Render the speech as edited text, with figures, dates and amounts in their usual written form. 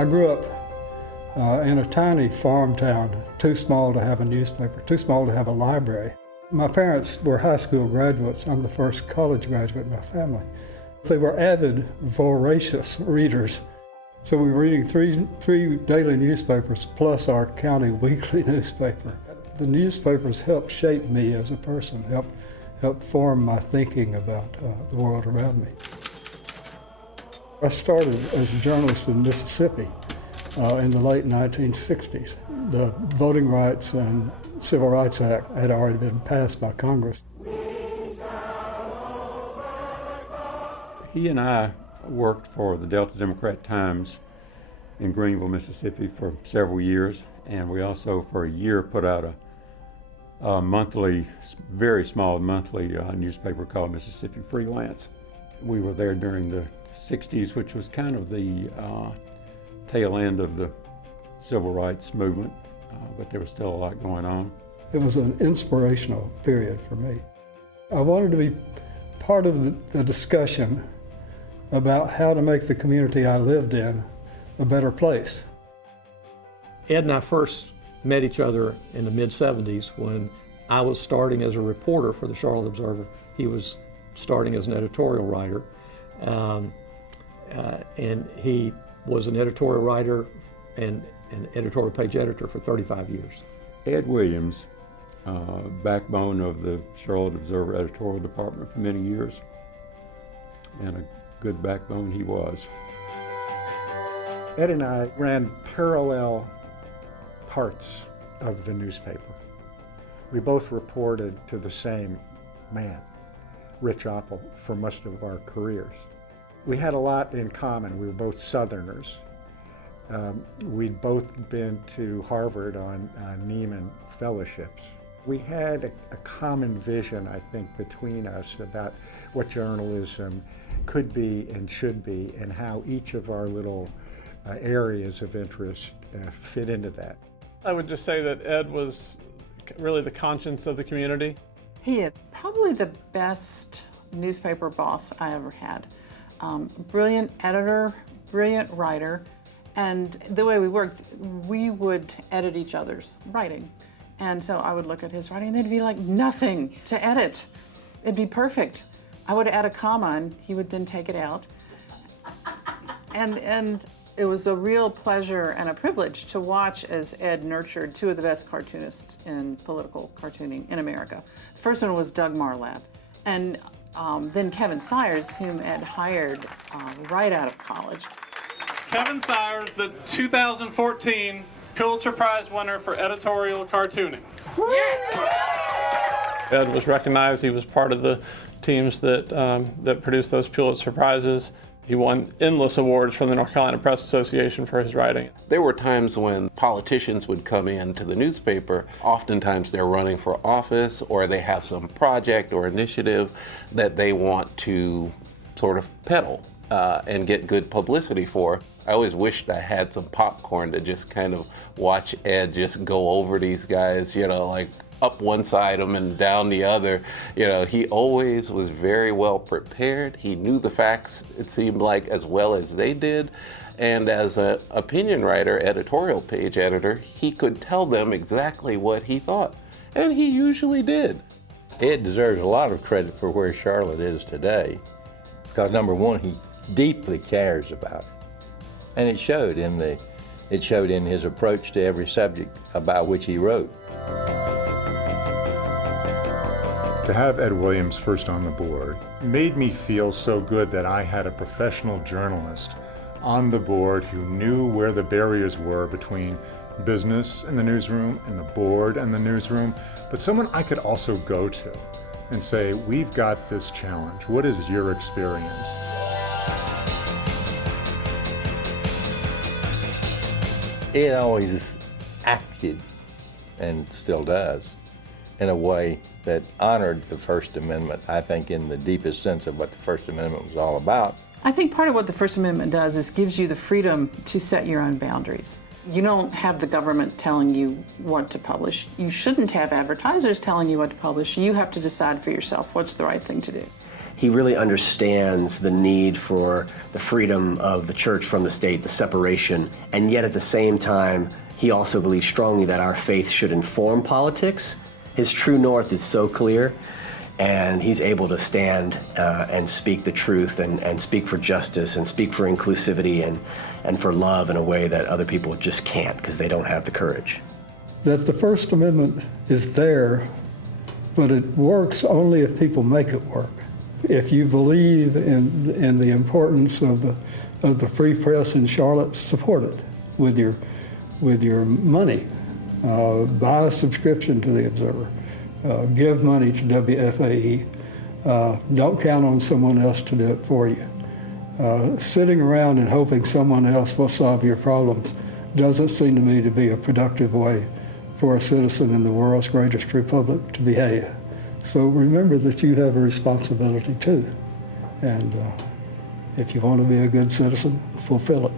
I grew up in a tiny farm town, too small to have a newspaper, too small to have a library. My parents were high school graduates. I'm the first college graduate in my family. They were avid, voracious readers. So we were reading three daily newspapers plus our county weekly newspaper. The newspapers helped shape me as a person, helped form my thinking about the world around me. I started as a journalist in Mississippi in the late 1960s. The Voting Rights and Civil Rights Act had already been passed by Congress. He and I worked for the Delta Democrat-Times in Greenville, Mississippi for several years, and we also for a year put out a monthly, very small monthly newspaper called Mississippi Freelance. We were there during the 60s, which was kind of the tail end of the civil rights movement, but there was still a lot going on. It was an inspirational period for me. I wanted to be part of the discussion about how to make the community I lived in a better place. Ed and I first met each other in the mid-70s when I was starting as a reporter for the Charlotte Observer. He was starting as an editorial writer. And he was an editorial writer and an editorial page editor for 35 years. Ed Williams, backbone of the Charlotte Observer editorial department for many years, and a good backbone he was. Ed and I ran parallel parts of the newspaper. We both reported to the same man, Rich Oppel, for most of our careers. We had a lot in common. We were both Southerners. We'd both been to Harvard on Neiman fellowships. We had a common vision, I think, between us about what journalism could be and should be, and how each of our little areas of interest fit into that. I would just say that Ed was really the conscience of the community. He is probably the best newspaper boss I ever had. Brilliant editor, brilliant writer, and the way we worked, we would edit each other's writing. And so I would look at his writing and there'd be like nothing to edit. It'd be perfect. I would add a comma and he would then take it out. And it was a real pleasure and a privilege to watch as Ed nurtured two of the best cartoonists in political cartooning in America. The first one was Doug Marlatt, and then Kevin Sayers, whom Ed hired right out of college. Kevin Sayers, the 2014 Pulitzer Prize winner for editorial cartooning. Ed was recognized. He was part of the teams that produced those Pulitzer Prizes. He won endless awards from the North Carolina Press Association for his writing. There were times when politicians would come into the newspaper. Oftentimes they're running for office, or they have some project or initiative that they want to sort of peddle and get good publicity for. I always wished I had some popcorn to just kind of watch Ed just go over these guys, you know, like up one side of him and down the other. You know, he always was very well prepared. He knew the facts, it seemed like, as well as they did. And as an opinion writer, editorial page editor, he could tell them exactly what he thought. And he usually did. Ed deserves a lot of credit for where Charlotte is today. Because number one, he deeply cares about it. And it showed in his approach to every subject about which he wrote. To have Ed Williams first on the board made me feel so good that I had a professional journalist on the board who knew where the barriers were between business and the newsroom and the board and the newsroom, but someone I could also go to and say, we've got this challenge. What is your experience? Ed always acted, and still does, in a way that honored the First Amendment, I think, in the deepest sense of what the First Amendment was all about. I think part of what the First Amendment does is gives you the freedom to set your own boundaries. You don't have the government telling you what to publish. You shouldn't have advertisers telling you what to publish. You have to decide for yourself what's the right thing to do. he really understands the need for the freedom of the church from the state, the separation, and yet at the same time, he also believes strongly that our faith should inform politics. His true north is so clear, and he's able to stand and speak the truth and speak for justice and speak for inclusivity and for love in a way that other people just can't because they don't have the courage. That the First Amendment is there, but it works only if people make it work. If you believe in the importance of the free press in Charlotte, support it with your money. Buy a subscription to the Observer. Give money to WFAE. Don't count on someone else to do it for you. Sitting around and hoping someone else will solve your problems doesn't seem to me to be a productive way for a citizen in the world's greatest republic to behave. So remember that you have a responsibility too. And if you want to be a good citizen, fulfill it.